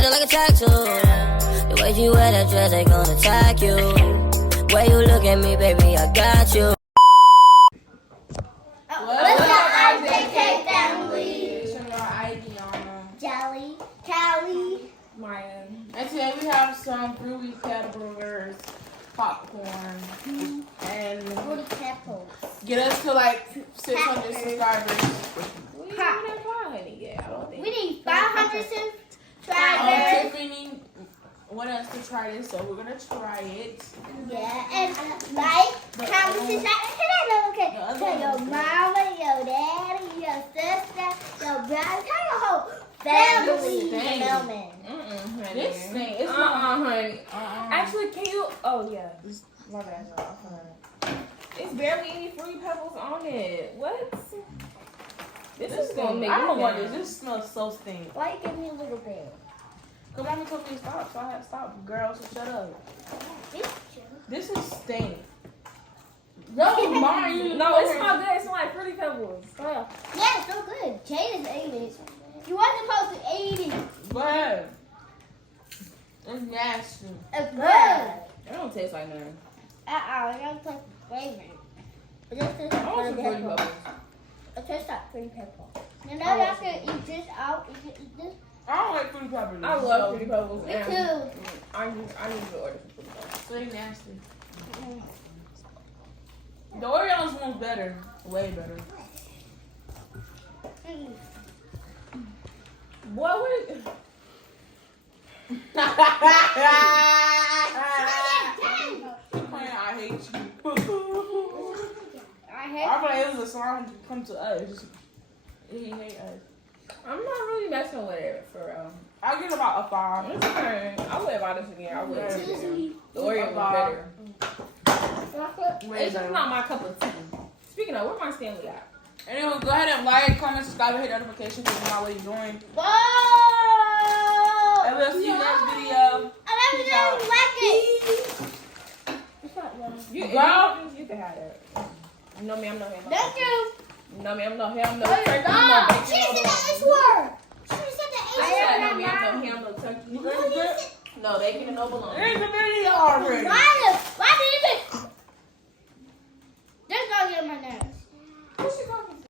feeling like a tattoo. The way you wear that dress, they gonna attack you. Way you look at me, baby, I got you. What's up, IJK family? It's your girl Idiana. Jelly, Callie, Maya. And today we have some fruity Pebbles, popcorn, and Pebbles. get us to like 600 Peppers. subscribers. We ain't even at 500 yet. I don't think. We need 500 subscribers. Tiffany wanted us to try this, so we're gonna try it. Yeah, and like, comment, subscribe, and hit that notification. Tell your mama, your daddy, your sister, your brother, tell your whole family. Mailman. This thing, it's honey. Actually, can you? Oh yeah. My bad, y'all. It's barely any fruity pebbles on it. What? This is gonna make I don't me want mad. this. This smells so stink. Why you give me a little bit? Cause mommy told me to stop, so I had to stop. Girl, so shut up. This is stink. No, mine. No, it's not good. It's like fruity pebbles. Yeah, it's so good. Jade is eating it. You weren't supposed to eat it. But it's nasty. It's good. It don't taste like nothing. It don't taste flavor. It just tastes I like want some fruity pepper. pebbles. It tastes like fruity pepper. You know, y'all can eat this out. You can eat this. I don't like fruity peppers. I love fruity pebbles. Me and too. I need to order some fruity pebbles. So they nasty. The Oreos one's better. Way better. Boy, what? I hate you. I hate I thought it was a song to come to us. He hate us. I'm not really messing with it for real. I give about a 5. It's okay. I would buy this again. I would. it. The Oreo was better. Way It's just better. not my cup of tea. Speaking of, where my Stanley at? Anyway, go ahead and like, comment, subscribe, and hit notifications so you know what you're doing. Whoa! And we'll see you next video. I love you, guys. Like it. You can have it. No, ma'am, no, ma'am. Thank you. No, ma'am, no, ham, no Oh, turkey, no. no bacon, She said no the bologna. H word. She said the I H said word. no, ma'am, no ham, no turkey. No bacon and no bologna. It's a video already. Why did it? Just go get my name.